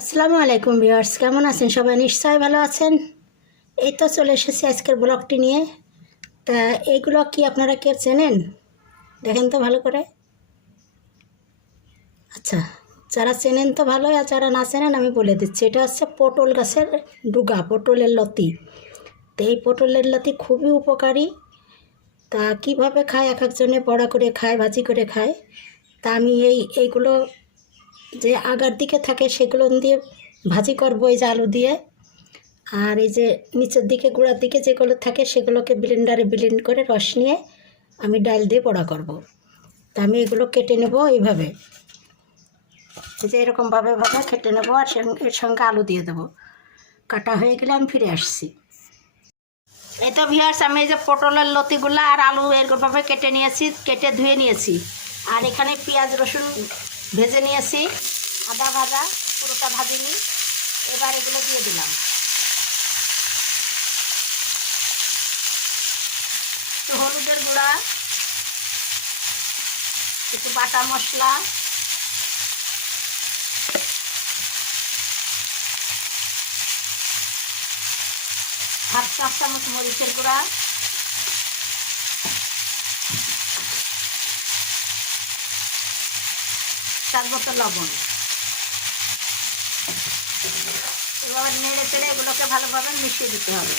আসসালামু আলাইকুম ভিউয়ার্স, কেমন আছেন? সবাই নিশ্চয়ই ভালো আছেন? এই তো চলে এসেছি আজকের ব্লগটি নিয়ে। তা এইগুলো কি আপনারা কে চেনেন? দেখেন তো ভালো করে। আচ্ছা যারা চেনেন তো ভালোই, আর যারা না চেনেন আমি বলে দিচ্ছি। এটা হচ্ছে পটল গাছের ডুগা, পটলের লতি। তো এই পটলের লতি খুবই উপকারী। তা কীভাবে খায়? এক একজনে বড়া করে খায়, ভাজি করে খায়। তা আমি এই, এইগুলো যে আগার দিকে থাকে সেগুলো দিয়ে ভাজি করব এই যে আলু দিয়ে। আর এই যে নিচের দিকে, গোড়ার দিকে যেগুলো থাকে সেগুলোকে ব্লেন্ডারে ব্লেন্ড করে রস নিয়ে আমি ডাল দিয়ে বড়া করব। তা আমি এগুলো কেটে নেব এইভাবে। এই যে এরকমভাবে ভাবে কেটে নেব আর এর সঙ্গে আলু দিয়ে দেবো। কাটা হয়ে গেলে আমি ফিরে আসছি। এই তো ভিয়ার্স আমি এই যে পটলের লতিগুলো আর আলু এরকমভাবে কেটে নিয়েছি, কেটে ধুয়ে নিয়েছি। আর এখানে পেঁয়াজ, রসুন ভেজে নিয়েছি। আদা ভাজা, পুরোটা ভাজিনি। এবার এগুলো দিয়ে দিলাম। একটু হলুদের গুঁড়া, একটু বাটা মশলা। হাফ চামচ মরিচের গুঁড়া। চার মতো লবণ। এবার নেড়ে চেড়ে এগুলোকে ভালোভাবে মিশিয়ে দিতে হবে।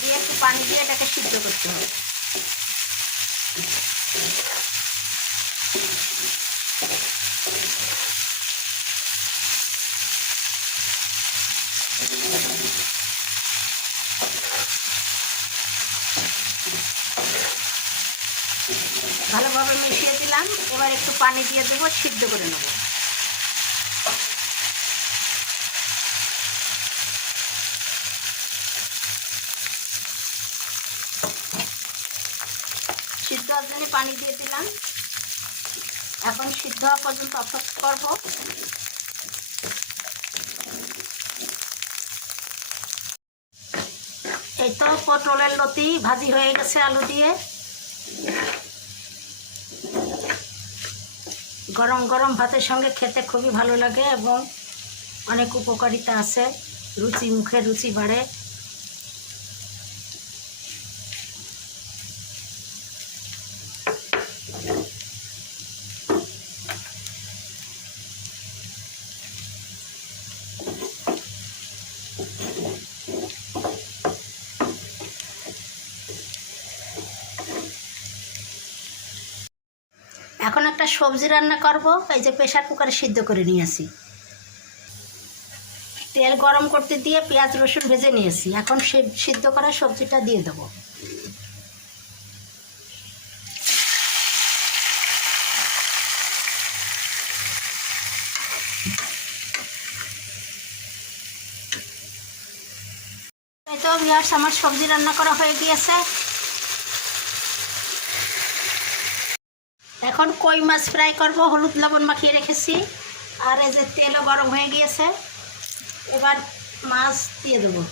দিয়ে একটু পানি দিয়ে এটাকে সিদ্ধ করতে হবে। ভালোভাবে মিশিয়ে দিলাম। এবার একটু পানি দিয়ে দেবো, সিদ্ধ করে নেব। সিদ্ধ হওয়ার জন্য পানি দিয়ে দিলাম। এখন সিদ্ধ হওয়া পর্যন্ত অপেক্ষা করব। এই তো পটলের লতি ভাজি হয়ে গেছে আলু দিয়ে। গরম গরম ভাতের সঙ্গে খেতে খুবই ভালো লাগে এবং অনেক উপকারিতা আছে। রুচি মুখে রুচি বাড়ে। এখন একটা সবজি রান্না করব, এই যে প্রেশার কুকারে সিদ্ধ করে নিয়েছি। তেল গরম করতে দিয়ে পেঁয়াজ, রসুন ভেজে নিয়েছি। এখন সিদ্ধ করা সবজিটা দিয়ে দেবো। তো, বিয়ার্স, আমার সবজি রান্না করা হয়ে গিয়েছে। এখন কই মাছ ফ্রাই করব? হলুদ লবণ মাখিয়ে রেখেছি। আর এই যে তেলও গরম হয়ে গিয়েছে। এবার মাছ দিয়ে দেবো।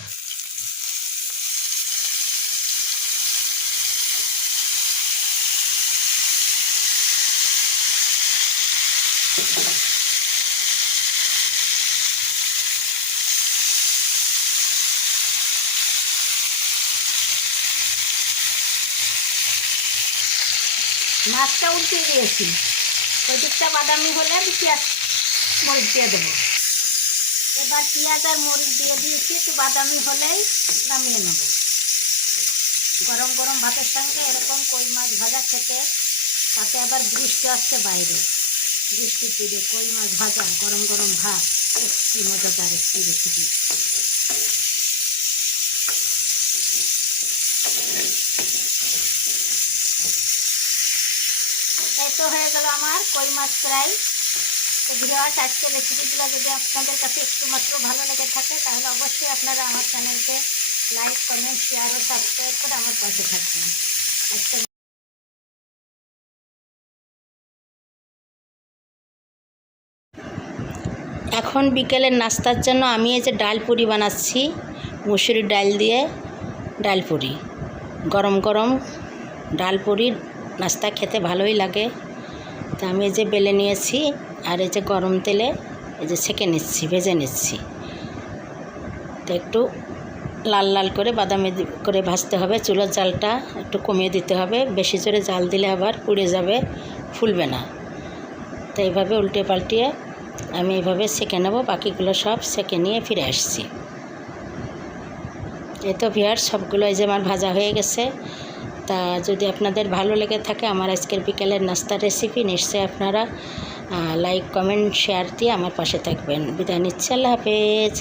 মাছটা উল্টে দিয়েছি। ওই দিকটা বাদামি হলে আমি পেঁয়াজ, মরিচ দিয়ে দেবো। এবার পেঁয়াজ আর মরিচ দিয়ে দিয়েছি, একটু বাদামি হলেই নামিয়ে নেব। গরম গরম ভাতের সঙ্গে এরকম কই মাছ ভাজা খেতে, তাতে আবার বৃষ্টি আসছে বাইরে। বৃষ্টির দিকে কই মাছ ভাজা, গরম গরম ভাত কি মজাদার একটি রেসিপি এই তো হয়ে গেল আমার? কই মাছ ফ্রাই তো ভিডিওস আজকে রেসিপিগুলো যদি আপনাদের কাছে একটু মাত্র ভালো লেগে থাকে, তাহলে অবশ্যই আপনারা আমার চ্যানেলকে লাইক কমেন্ট শেয়ার ও সাবস্ক্রাইব করে আমার পাশে থাকবেন। এখন বিকেলের নাস্তার জন্য আমি এই যে ডাল পুরি বানাচ্ছি, মুসুরির ডাল দিয়ে ডাল পুরি। গরম গরম ডাল পুরি নাস্তা খেতে ভালোই লাগে। তা আমি এই যে বেলে নিয়েছি আর এই যে গরম তেলে এই যে সেকে নিচ্ছি, ভেজে নিচ্ছি। তো একটু লাল লাল করে বাদামি করে ভাজতে হবে। চুলোর জালটা একটু কমিয়ে দিতে হবে। বেশি জোরে জাল দিলে আবার পুড়ে যাবে, ফুলবে না। তো এইভাবে উল্টে পাল্টিয়ে আমি এইভাবে সেকে নেব। বাকিগুলো সব সেকে নিয়ে ফিরে আসছি। এই তো ভিয়ার সবগুলো এই যে আমার ভাজা হয়ে গেছে। তা যদি আপনাদের ভালো লেগে থাকে আমার আজকের বিকেলের নাস্তার রেসিপি নিশ্চয়ই আপনারা লাইক কমেন্ট শেয়ার দিয়ে আমার পাশে থাকবেন। বিদায় নিচ্ছি, আল্লাহ হাফেজ।